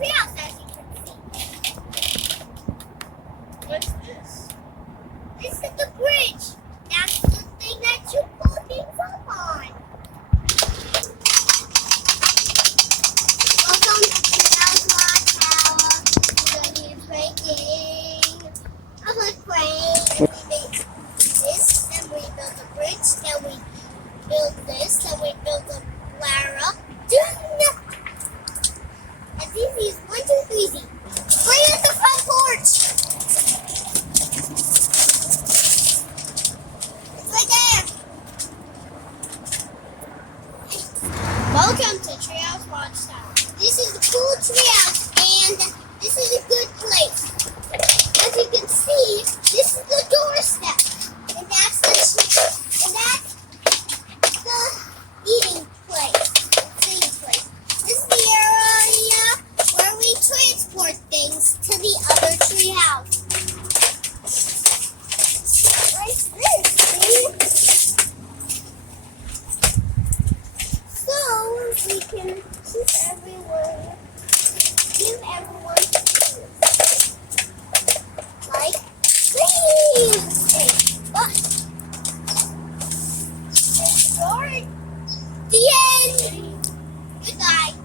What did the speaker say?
treehouse, as you can see. What's this? This is the bridge. That's the thing that you pull things up on. Welcome to Treehouse Watchtower. We're going to be breaking a wood frame. And we made this, then we built a bridge, then we built this, then we built a ladder up. Done! And this is 1, 2, 3. Right at the front porch. It's right there. Welcome to Treehouse Watchtower. This is the cool treehouse, and this is a good place. As you can see, this is the doorstep, and that's the eating place, singing place. This is the area where we transport things to the other treehouse. Right there, see? So we can give everyone food. Like these. But the end. Goodbye.